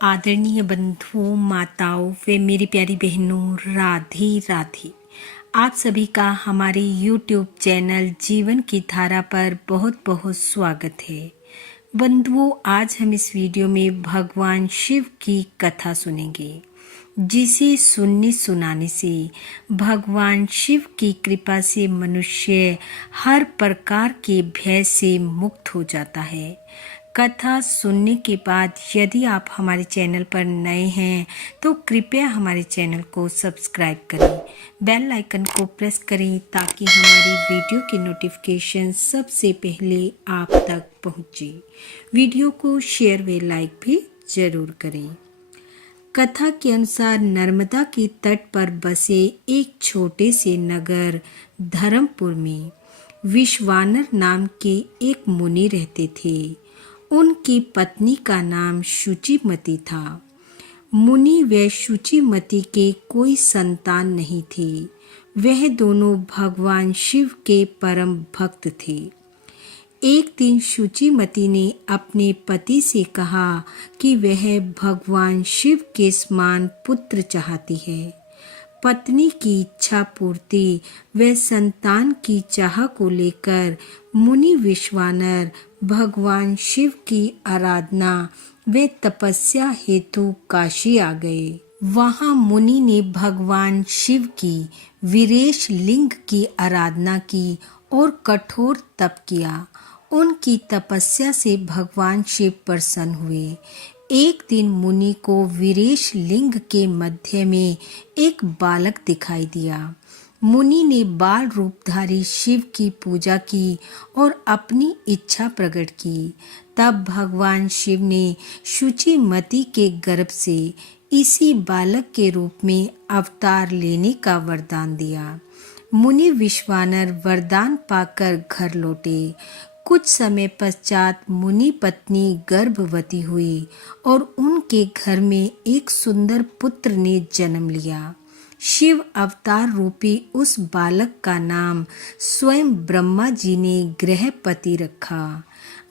आदरणीय बंधुओं, माताओं व मेरी प्यारी बहनों, राधे राधे। आप सभी का हमारे YouTube चैनल जीवन की धारा पर बहुत बहुत स्वागत है। बंधुओं, आज हम इस वीडियो में भगवान शिव की कथा सुनेंगे, जिसे सुनने सुनाने से भगवान शिव की कृपा से मनुष्य हर प्रकार के भय से मुक्त हो जाता है। कथा सुनने के बाद यदि आप हमारे चैनल पर नए हैं तो कृपया हमारे चैनल को सब्सक्राइब करें, बेल आइकन को प्रेस करें ताकि हमारी वीडियो की नोटिफिकेशन सबसे पहले आप तक पहुंचे। वीडियो को शेयर व लाइक भी जरूर करें। कथा के अनुसार नर्मदा के तट पर बसे एक छोटे से नगर धर्मपुर में विश्वानर नाम के एक मुनि रहते थे। उनकी पत्नी का नाम शुचिमती था। मुनि व शुचिमती के कोई संतान नहीं थी। वह दोनों भगवान शिव के परम भक्त थे। एक दिन शुचिमती ने अपने पति से कहा कि वह भगवान शिव के समान पुत्र चाहती है। पत्नी की इच्छा पूर्ति व संतान की चाह को लेकर मुनि विश्वानर भगवान शिव की आराधना व तपस्या हेतु काशी आ गए। वहां मुनि ने भगवान शिव की वीरेश लिंग की आराधना की और कठोर तप किया। उनकी तपस्या से भगवान शिव प्रसन्न हुए। एक दिन मुनि को वीरेश लिंग के मध्य में एक बालक दिखाई दिया। मुनि ने बाल रूपधारी शिव की पूजा की और अपनी इच्छा प्रकट की। तब भगवान शिव ने शुचिमती के गर्भ से इसी बालक के रूप में अवतार लेने का वरदान दिया। मुनि विश्वानर वरदान पाकर घर लौटे। कुछ समय पश्चात मुनि पत्नी गर्भवती हुई और उनके घर में एक सुंदर पुत्र ने जन्म लिया। शिव अवतार रूपी उस बालक का नाम स्वयं ब्रह्मा जी ने गृहपति रखा।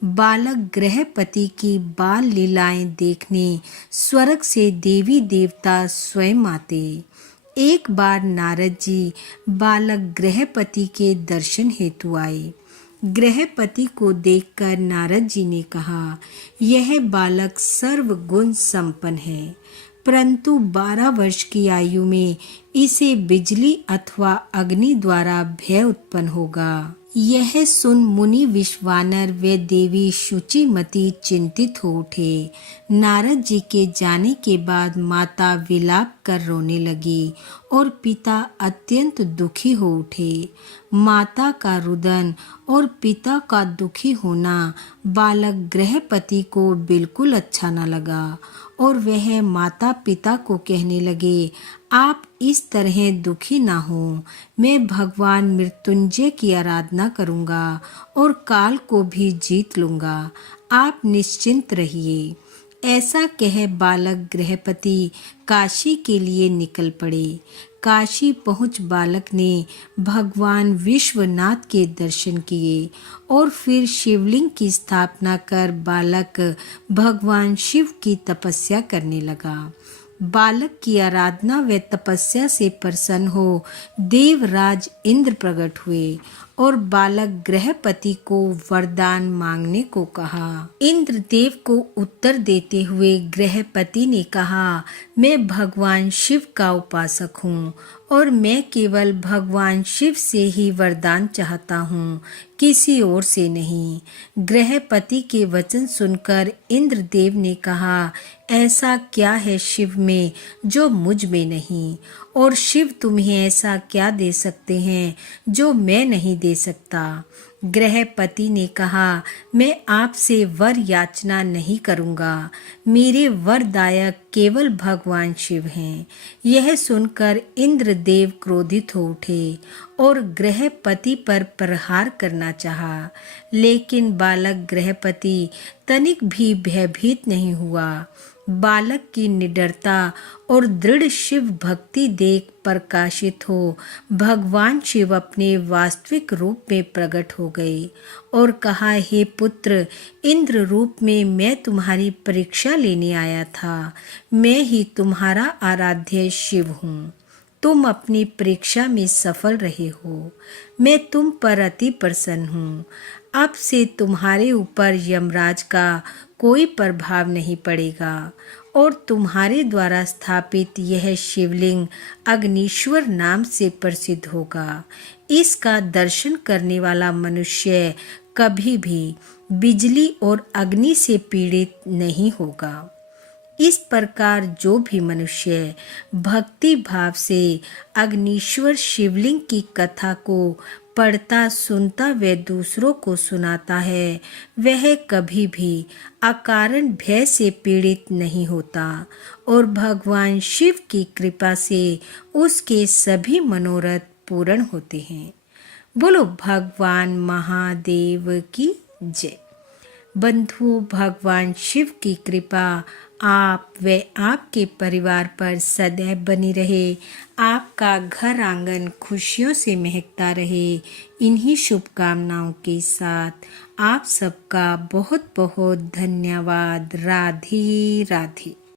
बालक गृहपति की बाल लीलाएं देखने स्वर्ग से देवी देवता स्वयं आते। एक बार नारद जी बालक गृहपति के दर्शन हेतु आए। गृहपति को देखकर नारद जी ने कहा, यह बालक सर्वगुण संपन्न है, परंतु 12 वर्ष की आयु में इसे बिजली अथवा अग्नि द्वारा भय उत्पन्न होगा। यह सुन मुनि विश्वानर व देवी शुचिमती चिंतित हो उठे। नारद जी के जाने के बाद माता विलाप कर रोने लगी और पिता अत्यंत दुखी हो उठे। माता का रुदन और पिता का दुखी होना बालक गृहपति को बिल्कुल अच्छा न लगा और वह माता पिता को कहने लगे, आप इस तरह दुखी ना हो। मैं भगवान मृत्युंजय की आराधना करूंगा और काल को भी जीत लूंगा। आप निश्चिंत रहिए। ऐसा कह बालक गृहपति काशी के लिए निकल पड़े। काशी पहुंच बालक ने भगवान विश्वनाथ के दर्शन किए और फिर शिवलिंग की स्थापना कर बालक भगवान शिव की तपस्या करने लगा। बालक की आराधना व तपस्या से प्रसन्न हो देवराज इंद्र प्रकट हुए और बालक गृहपति को वरदान मांगने को कहा। इंद्रदेव को उत्तर देते हुए गृहपति ने कहा, मैं भगवान शिव का उपासक हूँ और मैं केवल भगवान शिव से ही वरदान चाहता हूँ, किसी और से नहीं। गृहपति के वचन सुनकर इंद्रदेव ने कहा, ऐसा क्या है शिव में जो मुझ में नहीं, और शिव तुम्हें ऐसा क्या दे सकते हैं जो मैं नहीं दे सकता। गृहपति ने कहा, मैं आपसे वर याचना नहीं करूँगा, मेरे वरदायक केवल भगवान शिव हैं। यह सुनकर इंद्रदेव क्रोधित हो उठे और गृहपति पर प्रहार करना चाहा, लेकिन बालक गृहपति तनिक भी भयभीत नहीं हुआ। बालक की निडरता और दृढ़ शिव भक्ति देख प्रकाशित हो भगवान शिव अपने वास्तविक रूप में प्रकट हो गए और कहा, हे पुत्र, इंद्र रूप में मैं तुम्हारी परीक्षा लेने आया था। मैं ही तुम्हारा आराध्य शिव हूँ। तुम अपनी परीक्षा में सफल रहे हो। मैं तुम पर अति प्रसन्न हूँ। अब से तुम्हारे ऊपर यमराज का कोई प्रभाव नहीं पड़ेगा और तुम्हारे द्वारा स्थापित यह शिवलिंग अग्निश्वर नाम से प्रसिद्ध होगा। इसका दर्शन करने वाला मनुष्य कभी भी बिजली और अग्नि से पीड़ित नहीं होगा। इस प्रकार जो भी मनुष्य भक्ति भाव से अग्निश्वर शिवलिंग की कथा को पढ़ता, सुनता व दूसरों को सुनाता है, वह कभी भी अकारण भय से पीड़ित नहीं होता और भगवान शिव की कृपा से उसके सभी मनोरथ पूर्ण होते हैं। बोलो भगवान महादेव की जय। बंधु, भगवान शिव की कृपा आप व आपके परिवार पर सदैव बनी रहे। आपका घर आंगन खुशियों से महकता रहे। इन्हीं शुभकामनाओं के साथ आप सबका बहुत बहुत धन्यवाद। राधे राधे।